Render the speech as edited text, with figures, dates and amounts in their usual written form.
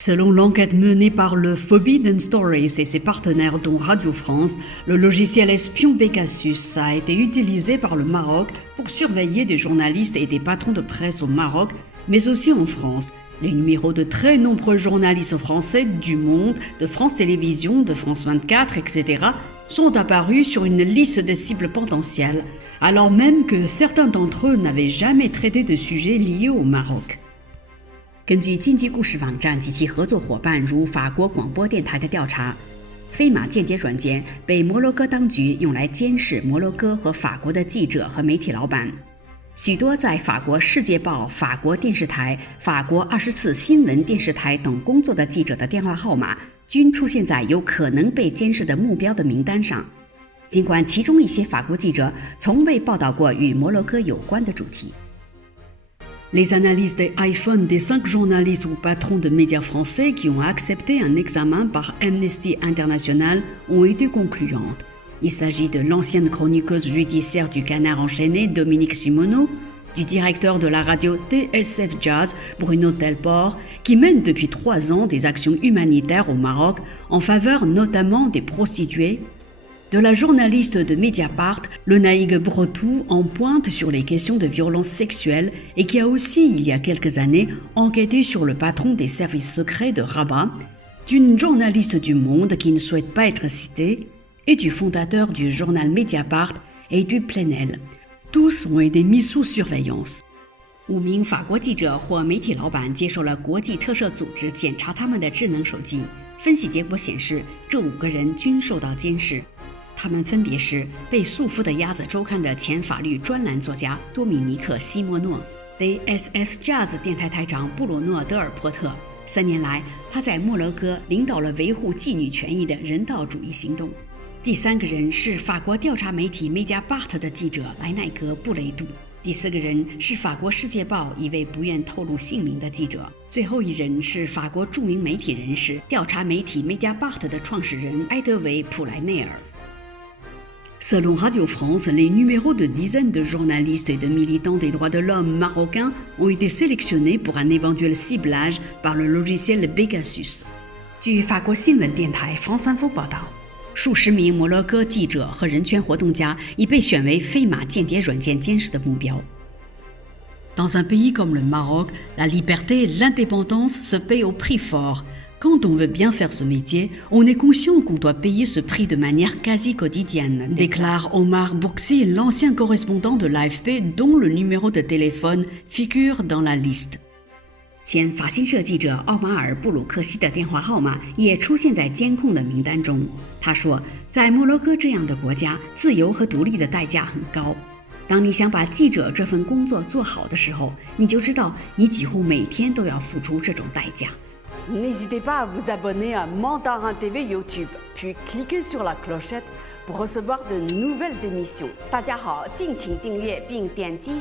Selon l'enquête menée par le Forbidden Stories et ses partenaires dont Radio France, le logiciel espion Pegasus a été utilisé par le Maroc pour surveiller des journalistes et des patrons de presse au Maroc, mais aussi en France. Les numéros de très nombreux journalistes français du Monde, de France Télévisions, de France 24, etc. sont apparus sur une liste de cibles potentielles, alors même que certains d'entre eux n'avaient jamais traité de sujets liés au Maroc. 根据经济故事网站及其合作伙伴如法国广播电台的调查，飞马间谍软件被摩洛哥当局用来监视摩洛哥和法国的记者和媒体老板。许多在法国《世界报》、法国电视台、法国24新闻电视台等工作的记者的电话号码均出现在有可能被监视的目标的名单上，尽管其中一些法国记者从未报道过与摩洛哥有关的主题。Les analyses des iPhones des 5 journalistes ou patrons de médias français qui ont accepté un examen par Amnesty International ont été concluantes. Il s'agit de l'ancienne chroniqueuse judiciaire du Canard enchaîné Dominique Simonneau, du directeur de la radio TSF Jazz Bruno Delport, qui mène depuis 3 ans des actions humanitaires au Maroc en faveur notamment des prostituées, de la journaliste de Mediapart, le Naïg Bretou, en pointe sur les questions de violence sexuelle et qui a aussi, il y a quelques années, enquêté sur le patron des services secrets de Rabat, d'une journaliste du Monde qui ne souhaite pas être citée, et du fondateur du journal Mediapart, Edu Plenel. Tous ont été mis sous surveillance. 5名法国记者或媒体老板接受了国际特赦组织检查他们的智能手机，分析结果显示，这5个人均受到监视。他们分别是被束缚的鸭子周刊的前法律专栏作家多米尼克·西莫诺、DSF Jazz 电台台长布鲁诺·德尔波特。3年来，他在摩洛哥领导了维护妓女权益的人道主义行动。第3个人是法国调查媒体 Mediapart 的记者莱奈格·布雷杜。第4个人是法国《世界报》一位不愿透露姓名的记者。最后一人是法国著名媒体人士、调查媒体 Mediapart 的创始人埃德维·普莱内尔。Selon Radio France, les numéros de dizaines de journalistes et de militants des droits de l'homme marocains ont été sélectionnés pour un éventuel ciblage par le logiciel Pegasus. 据法国新闻电台 France Info 报道，数十名摩洛哥记者和人权活动家已被选为飞马间谍软件监视的目标。Dans un pays comme le Maroc, la liberté et l'indépendance se paient au prix fort.Quand on veut bien faire ce métier, on est conscient qu'on doit payer ce prix de manière quasi quotidienne, déclare Omar Bouxi, l'ancien correspondant de l'AFP dont le numéro de téléphone figure dans la liste. 前法新社记者奥马尔·布鲁克西的电话号码也出现在监控的名单中。他说，在摩洛哥这样的国家，自由和独立的代价很高。当你想把记者这份工作做好的时候，你就知道你几乎每天都要付出这种代价。N'hésitez pas à vous abonner à Mandarin TV YouTube, puis cliquez sur la clochette pour recevoir de nouvelles émissions. 大家好，敬请订阅并点击